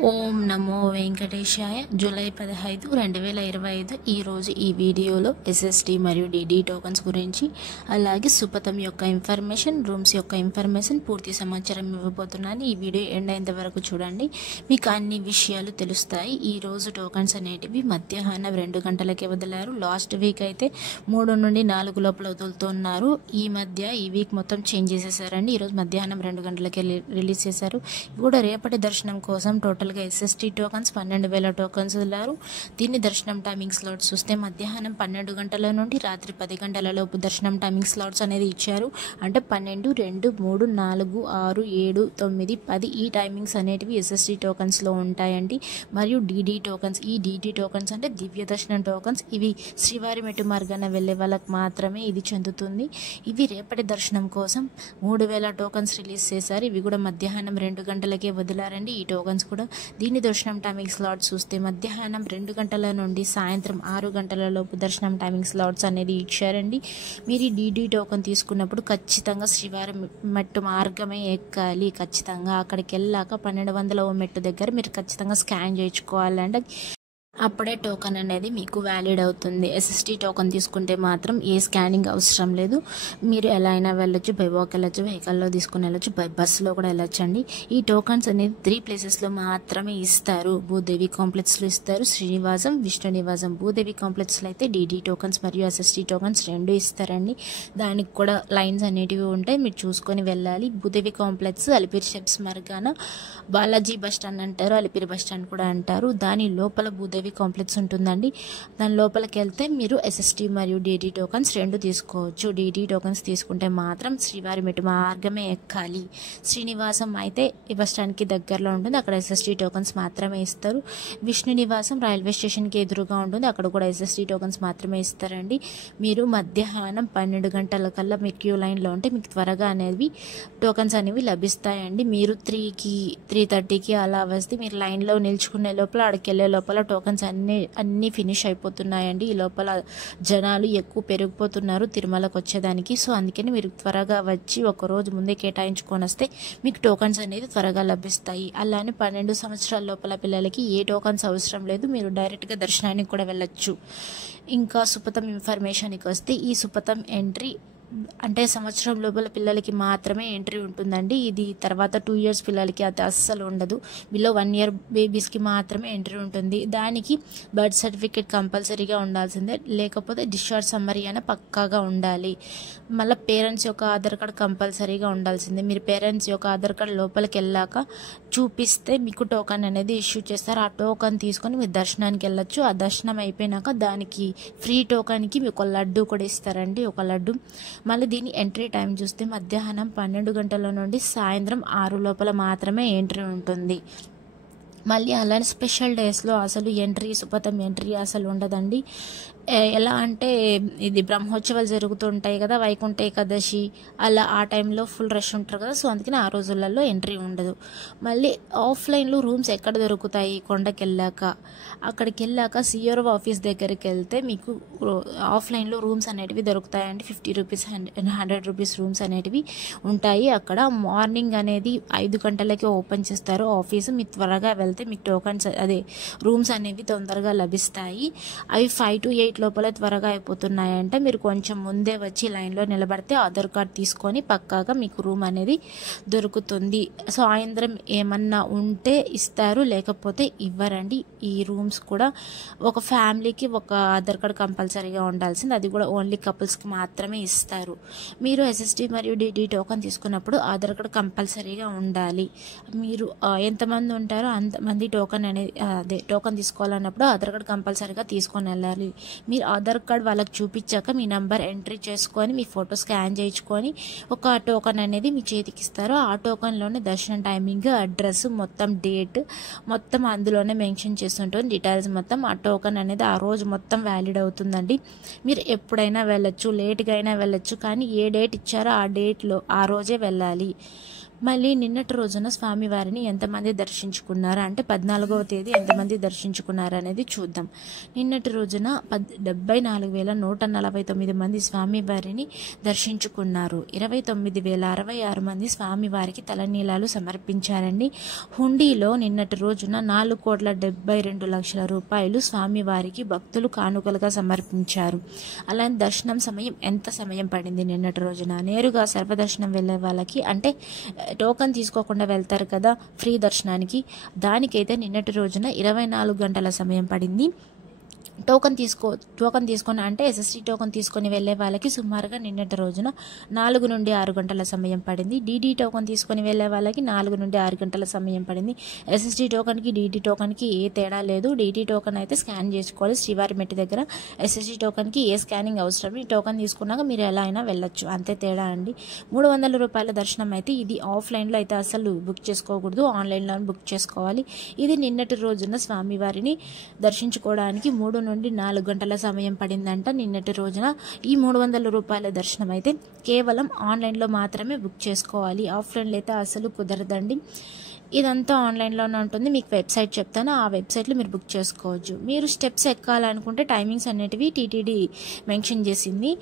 ఓం నమో వెంకటేశాయ. July 15, 2025 ఈరోజు ఈ వీడియోలో ఎస్ఎస్టీ మరియు డిడి టోకన్స్ గురించి, అలాగే సుపథం యొక్క ఇన్ఫర్మేషన్, రూమ్స్ యొక్క ఇన్ఫర్మేషన్, పూర్తి సమాచారం ఇవ్వబోతున్నాను. ఈ వీడియో ఎండ్ అయ్యేంత వరకు చూడండి, మీకు అన్ని విషయాలు తెలుస్తాయి. ఈరోజు టోకన్స్ అనేటివి మధ్యాహ్నం 2 గంటలకే వదిలారు. లాస్ట్ వీక్ అయితే 3 నుండి 4 లోపల వదులుతున్నారు. ఈ వీక్ మొత్తం చేంజ్ చేసేసారండి. ఈరోజు మధ్యాహ్నం 2 గంటలకే రిలీజ్ చేశారు. ఇవి కూడా రేపటి దర్శనం కోసం టోటల్గా ఎస్ఎస్టీ టోకన్స్ 12,000 టోకన్స్ వదిలారు. దీన్ని దర్శనం టైమింగ్ స్లాట్స్ చూస్తే మధ్యాహ్నం 12 గంటల నుండి రాత్రి 10 గంటల లోపు దర్శనం టైమింగ్ స్లాట్స్ అనేది ఇచ్చారు. అంటే 12, 2, 3, 4, 6, 7, 9, 10 ఈ టైమింగ్స్ అనేటివి ఎస్ఎస్టీ టోకన్స్లో ఉంటాయండి. మరియు డిడి టోకన్స్, ఈ డిడి టోకన్స్ అంటే దివ్య దర్శనం టోకన్స్. ఇవి శ్రీవారి మెట్టు మార్గాన వెళ్ళే వాళ్ళకి మాత్రమే ఇది చెందుతుంది. ఇవి రేపటి దర్శనం కోసం 3,000 టోకన్స్ రిలీజ్ చేశారు. ఇవి కూడా మధ్యాహ్నం 2 గంటలకే వదిలారండి. ఈ టోకన్స్ కూడా దీని దర్శనం టైమింగ్ స్లాట్స్ చూస్తే మధ్యాహ్నం 2 గంటల నుండి సాయంత్రం 6 గంటల లోపు దర్శనం టైమింగ్ స్లాట్స్ అనేది ఇచ్చారండి. మీరు ఈ డిడి టోకన్ తీసుకున్నప్పుడు ఖచ్చితంగా శ్రీవారి మెట్టు మార్గమే ఎక్కాలి. ఖచ్చితంగా అక్కడికి వెళ్ళాక 1200వ మెట్టు దగ్గర మీరు ఖచ్చితంగా స్కాన్ చేయించుకోవాలంటే అప్పుడే టోకన్ అనేది మీకు వ్యాలిడ్ అవుతుంది. ఎస్ఎస్టీ టోకన్ తీసుకుంటే మాత్రం ఏ స్కానింగ్ అవసరం లేదు. మీరు ఎలా అయినా వెళ్ళొచ్చు, బై వాక్ వెళ్ళొచ్చు, వెహికల్లో తీసుకుని వెళ్ళొచ్చు, బై బస్సులో కూడా వెళ్ళొచ్చండి. ఈ టోకన్స్ అనేది 3 ప్లేసెస్లో మాత్రమే ఇస్తారు. భూదేవి కాంప్లెక్స్లో ఇస్తారు, శ్రీనివాసం, విష్ణు నివాసం. భూదేవి కాంప్లెక్స్లో అయితే డిడి టోకన్స్ మరియు ఎస్ఎస్టీ టోకన్స్ 2 ఇస్తారండి. దానికి కూడా లైన్స్ అనేటివి ఉంటాయి, మీరు చూసుకొని వెళ్ళాలి. భూదేవి కాంప్లెక్స్ అలిపిరి స్టెప్స్ మార్గాన బాలాజీ బస్ స్టాండ్ అంటారు, అలిపిరి బస్ స్టాండ్ కూడా అంటారు. దాని లోపల భూదేవి కాంప్లెక్స్ ఉంటుందండి. దాని లోపలికి వెళ్తే మీరు ఎస్ఎస్టీ మరియు డిడి టోకన్స్ 2 తీసుకోవచ్చు. డిడి టోకన్స్ తీసుకుంటే మాత్రం శ్రీవారి మెట్టు మార్గమే ఎక్కాలి. శ్రీనివాసం అయితే ఈ బస్ స్టాండ్కి దగ్గరలో ఉంటుంది, అక్కడ ఎస్ఎస్టీ టోకన్స్ మాత్రమే ఇస్తారు. విష్ణు నివాసం రైల్వే స్టేషన్కి ఎదురుగా ఉంటుంది, అక్కడ కూడా ఎస్ఎస్టీ టోకన్స్ మాత్రమే ఇస్తారండి. మీరు మధ్యాహ్నం 12 గంటల కల్లా మీరు క్యూ లైన్లో ఉంటే మీకు త్వరగా అనేవి టోకన్స్ అనేవి లభిస్తాయండి. మీరు 3కి 3:30కి అలా వస్తే మీరు లైన్లో నిల్చుకునే లోపల అక్కడికి వెళ్ళే లోపల టోకన్స్ అన్నీ ఫినిష్ అయిపోతున్నాయండి. ఈ లోపల జనాలు ఎక్కువ పెరిగిపోతున్నారు తిరుమలకు వచ్చేదానికి. సో అందుకని మీరు త్వరగా వచ్చి ఒక రోజు ముందే కేటాయించుకొని వస్తే మీకు టోకన్స్ అనేది త్వరగా లభిస్తాయి. అలానే 12 సంవత్సరాల లోపల పిల్లలకి ఏ టోకన్స్ అవసరం లేదు, మీరు డైరెక్ట్గా దర్శనానికి కూడా వెళ్ళొచ్చు. ఇంకా సుపథం ఇన్ఫర్మేషన్కి వస్తే ఈ సుపథం ఎంట్రీ అంటే సంవత్సరం లోపల పిల్లలకి మాత్రమే ఎంట్రీ ఉంటుందండి. ఇది తర్వాత 2 ఇయర్స్ పిల్లలకి అది అస్సలు ఉండదు. బిలో 1 ఇయర్ బేబీస్కి మాత్రమే ఎంట్రీ ఉంటుంది. దానికి బర్త్ సర్టిఫికేట్ కంపల్సరీగా ఉండాల్సిందే, లేకపోతే డిశ్చార్జ్ సమ్మరీ అయినా పక్కాగా ఉండాలి. మళ్ళీ పేరెంట్స్ యొక్క ఆధార్ కార్డ్ కంపల్సరీగా ఉండాల్సిందే. మీరు పేరెంట్స్ యొక్క ఆధార్ కార్డ్ లోపలికి వెళ్ళాక చూపిస్తే మీకు టోకన్ అనేది ఇష్యూ చేస్తారు. ఆ టోకన్ తీసుకొని మీరు దర్శనానికి వెళ్ళొచ్చు. ఆ దర్శనం అయిపోయినాక దానికి ఫ్రీ టోకన్కి మీకు ఒక లడ్డు కూడా ఇస్తారండి, ఒక లడ్డు. మళ్ళీ దీని ఎంట్రీ టైం చూస్తే మధ్యాహ్నం 12 గంటల నుండి సాయంత్రం 6 లోపల మాత్రమే ఎంట్రీ ఉంటుంది. మళ్ళీ అలానే స్పెషల్ డేస్లో అసలు సుపథం ఎంట్రీ అసలు ఉండదండి. ఎలా అంటే ఇది బ్రహ్మోత్సవాలు జరుగుతుంటాయి కదా, వైకుంఠ ఏకాదశి అలా ఆ టైంలో ఫుల్ రష్ ఉంటారు కదా, సో అందుకని ఆ రోజులలో ఎంట్రీ ఉండదు. మళ్ళీ ఆఫ్లైన్లో రూమ్స్ ఎక్కడ దొరుకుతాయి? కొండకి వెళ్ళాక, అక్కడికి వెళ్ళాక సిఆర్ఓ ఆఫీస్ దగ్గరికి వెళ్తే మీకు ఆఫ్లైన్లో రూమ్స్ అనేటివి దొరుకుతాయండి. 50 రూపీస్ 100 రూపీస్ రూమ్స్ అనేటివి ఉంటాయి. అక్కడ మార్నింగ్ అనేది 5 గంటలకి ఓపెన్ చేస్తారు ఆఫీసు. మీరు త్వరగా వెళ్తే మీకు టోకన్స్ రూమ్స్ అనేవి తొందరగా లభిస్తాయి. అవి 5 to 8 లోపల త్వరగా అయిపోతున్నాయంటే మీరు కొంచెం ముందే వచ్చి లైన్లో నిలబడితే ఆధార్ కార్డ్ తీసుకొని పక్కాగా మీకు రూమ్ అనేది దొరుకుతుంది. సాయంత్రం ఏమన్నా ఉంటే ఇస్తారు, లేకపోతే ఇవ్వరండి. ఈ రూమ్స్ కూడా ఒక ఫ్యామిలీకి ఒక ఆధార్ కార్డ్ కంపల్సరీగా ఉండాల్సింది, అది కూడా ఓన్లీ కపుల్స్కి మాత్రమే ఇస్తారు. మీరు ఎస్ఎస్టీ మరియు డిడి టోకన్ తీసుకున్నప్పుడు ఆధార్ కార్డ్ కంపల్సరీగా ఉండాలి. మీరు ఎంతమంది ఉంటారో అంతమంది టోకన్ తీసుకోవాలన్నప్పుడు ఆధార్ కార్డ్ కంపల్సరీగా తీసుకొని వెళ్ళాలి. మీరు ఆధార్ కార్డ్ వాళ్ళకి చూపించాక మీ నంబర్ ఎంట్రీ చేసుకొని మీ ఫోటో స్కాన్ చేయించుకొని ఒక టోకన్ అనేది మీ చేతికి ఇస్తారు. ఆ టోకన్లోనే దర్శనం టైమింగ్, అడ్రస్, మొత్తం డేట్ మొత్తం అందులోనే మెన్షన్ చేస్తుంటుంది, డీటెయిల్స్ మొత్తం. ఆ టోకన్ అనేది ఆ రోజు మొత్తం వ్యాలిడ్ అవుతుందండి. మీరు ఎప్పుడైనా వెళ్ళొచ్చు, లేట్గా అయినా వెళ్ళొచ్చు, కానీ ఏ డేట్ ఇచ్చారో ఆ డేట్లో ఆ రోజే వెళ్ళాలి. మళ్ళీ నిన్నటి రోజున స్వామివారిని ఎంతమంది దర్శించుకున్నారు అంటే 14వ తేదీ ఎంతమంది దర్శించుకున్నారు అనేది చూద్దాం. నిన్నటి రోజున 74,149 మంది స్వామివారిని దర్శించుకున్నారు. 29,066 మంది స్వామివారికి తలనీలాలు సమర్పించారండి. హుండీలో నిన్నటి రోజున 4,72,00,000 రూపాయలు స్వామివారికి భక్తులు కానుకలుగా సమర్పించారు. అలానే దర్శనం సమయం ఎంత సమయం పడింది నిన్నటి రోజున? నేరుగా సర్వదర్శనం వెళ్ళే వాళ్ళకి అంటే టోకన్ తీసుకోకుండా వెళ్తారు కదా ఫ్రీ దర్శనానికి, దానికైతే నిన్నటి రోజున 24 గంటల సమయం పడింది. టోకన్ తీసుకొని అంటే ఎస్ఎస్టీ టోకన్ తీసుకొని వెళ్ళే వాళ్ళకి సుమారుగా నిన్నటి రోజున 4 నుండి 6 గంటల సమయం పడింది. డీడీ టోకన్ తీసుకొని వెళ్ళే వాళ్ళకి 4 నుండి 6 గంటల సమయం పడింది. ఎస్ఎస్టీ టోకన్కి డీడీ టోకన్కి ఏ తేడా లేదు. డీడీ టోకన్ అయితే స్కాన్ చేసుకోవాలి శ్రీవారి మెట్టి దగ్గర. ఎస్ఎస్టీ టోకన్కి ఏ స్కానింగ్ అవసరం. ఈ టోకన్ తీసుకున్నాక మీరు ఎలా అయినా వెళ్ళొచ్చు, అంతే తేడా అండి. 300 రూపాయల దర్శనం అయితే ఇది ఆఫ్లైన్లో అయితే అసలు బుక్ చేసుకోకూడదు, ఆన్లైన్లో బుక్ చేసుకోవాలి. ఇది నిన్నటి రోజున స్వామివారిని దర్శించుకోవడానికి 3 నుండి 4 గంటల సమయం పడిందంట నిన్నటి రోజున. ఈ 300 రూపాయల దర్శనం అయితే కేవలం ఆన్లైన్లో మాత్రమే బుక్ చేసుకోవాలి, ఆఫ్లైన్లో అయితే అసలు కుదరదండి. ఇదంతా ఆన్లైన్లోనే ఉంటుంది. మీకు వెబ్సైట్ చెప్తాను, ఆ వెబ్సైట్లో మీరు బుక్ చేసుకోవచ్చు. మీరు స్టెప్స్ ఎక్కాలనుకుంటే టైమింగ్స్ అనేటివి టీటీడీ మెన్షన్ చేసింది.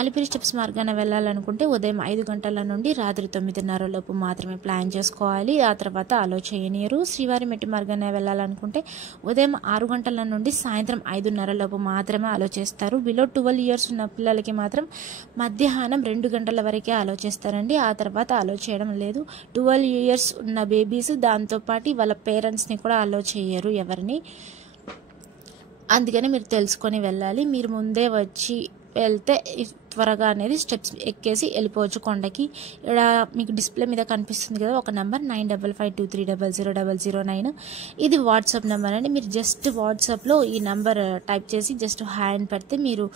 అలిపిరి స్టెప్స్ మార్గాన వెళ్ళాలనుకుంటే ఉదయం 5 గంటల నుండి రాత్రి 9:30 లోపు మాత్రమే ప్లాన్ చేసుకోవాలి, ఆ తర్వాత అలో చేయనీయరు. శ్రీవారి మెట్టి మార్గాన వెళ్ళాలనుకుంటే ఉదయం 6 గంటల నుండి సాయంత్రం 5:30 లోపు మాత్రమే అలో చేస్తారు. బిలో 12 ఇయర్స్ ఉన్న పిల్లలకి మాత్రం మధ్యాహ్నం 2 గంటల వరకే అలో చేస్తారండి, ఆ తర్వాత అలో చేయడం లేదు. 12 ఇయర్స్ ఉన్న బేబీస్ దాంతోపాటు వాళ్ళ పేరెంట్స్ని కూడా అలో చేయరు ఎవరిని, అందుకని మీరు తెలుసుకొని వెళ్ళాలి. మీరు ముందే వచ్చి వెళ్తే త్వరగా అనేది స్టెప్స్ ఎక్కేసి వెళ్ళిపోవచ్చు కొండకి. ఇక్కడ మీకు డిస్ప్లే మీద కనిపిస్తుంది కదా ఒక నెంబర్ 9552300009, ఇది వాట్సాప్ నెంబర్ అండి. మీరు జస్ట్ వాట్సాప్లో ఈ నెంబర్ టైప్ చేసి జస్ట్ హ్యాండ్ పెడితే మీరు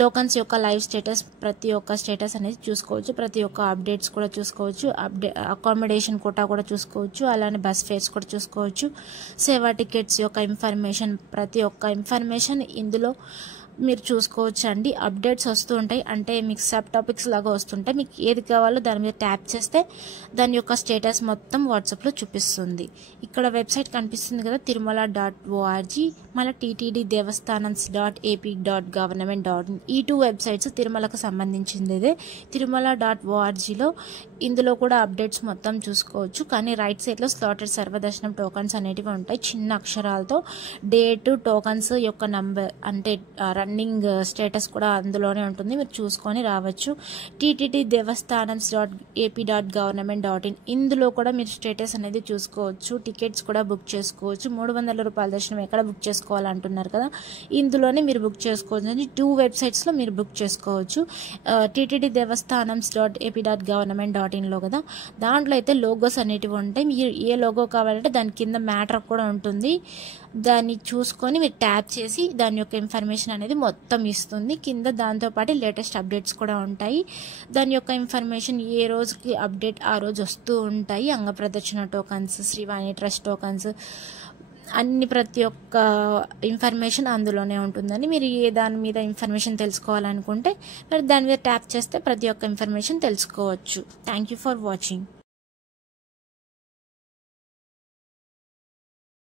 టోకన్స్ యొక్క లైవ్ స్టేటస్ ప్రతి ఒక్క స్టేటస్ అనేది చూసుకోవచ్చు, ప్రతి ఒక్క అప్డేట్స్ కూడా చూసుకోవచ్చు, అకామిడేషన్ కోటా కూడా చూసుకోవచ్చు, అలానే బస్ ఫేర్స్ కూడా చూసుకోవచ్చు, సేవా టికెట్స్ యొక్క ఇన్ఫర్మేషన్ ప్రతి ఒక్క ఇన్ఫర్మేషన్ ఇందులో మీరు చూసుకోవచ్చు అండి. అప్డేట్స్ వస్తూ ఉంటాయి, అంటే మీకు సబ్ టాపిక్స్ లాగా వస్తుంటాయి. మీకు ఏది కావాలో దాని మీద ట్యాప్ చేస్తే దాని యొక్క స్టేటస్ మొత్తం వాట్సాప్లో చూపిస్తుంది. ఇక్కడ వెబ్సైట్ కనిపిస్తుంది కదా తిరుమల.org, మళ్ళీ ttddevastanans.ap.government.in, ఈ 2 వెబ్సైట్స్ తిరుమలకు సంబంధించింది. తిరుమల.orgలో ఇందులో కూడా అప్డేట్స్ మొత్తం చూసుకోవచ్చు, కానీ రైట్ సైడ్లో స్లాటెడ్ సర్వదర్శనం టోకన్స్ అనేటివి ఉంటాయి చిన్న అక్షరాలతో. డేట్, టోకన్స్ యొక్క నంబర్ అంటే రన్నింగ్ స్టేటస్ కూడా అందులోనే ఉంటుంది, మీరు చూసుకొని రావచ్చు. ttddevastanans.ap.government.in, ఇందులో కూడా మీరు స్టేటస్ అనేది చూసుకోవచ్చు, టికెట్స్ కూడా బుక్ చేసుకోవచ్చు. 300 రూపాయల దర్శనం ఎక్కడ బుక్ చేసుకోవాలంటున్నారు కదా, ఇందులోనే మీరు బుక్ చేసుకోవచ్చు. 2 వెబ్సైట్స్లో మీరు బుక్ చేసుకోవచ్చు. ttddevastanans.ap.government.inలో కదా, దాంట్లో అయితే లోగోస్ అనేటివి ఉంటాయి. మీరు ఏ లోగో కావాలంటే దాని కింద మ్యాటర్ కూడా ఉంటుంది, దాన్ని చూసుకొని మీరు ట్యాప్ చేసి దాని యొక్క ఇన్ఫర్మేషన్ అనేది మొత్తం ఇస్తుంది కింద. దాంతోపాటు లేటెస్ట్ అప్డేట్స్ కూడా ఉంటాయి, దాని యొక్క ఇన్ఫర్మేషన్ ఏ రోజుకి అప్డేట్ ఆ రోజు వస్తూ ఉంటాయి. అంగప్రదక్షిణ టోకన్స్, శ్రీవాణి ట్రస్ట్ టోకన్స్ అన్ని ప్రతి ఒక్క ఇన్ఫర్మేషన్ అందులోనే ఉంటుందని. మీరు ఏ దాని మీద ఇన్ఫర్మేషన్ తెలుసుకోవాలనుకుంటే మరి దాని మీద ట్యాప్ చేస్తే ప్రతి ఒక్క ఇన్ఫర్మేషన్ తెలుసుకోవచ్చు. Thank you for watching.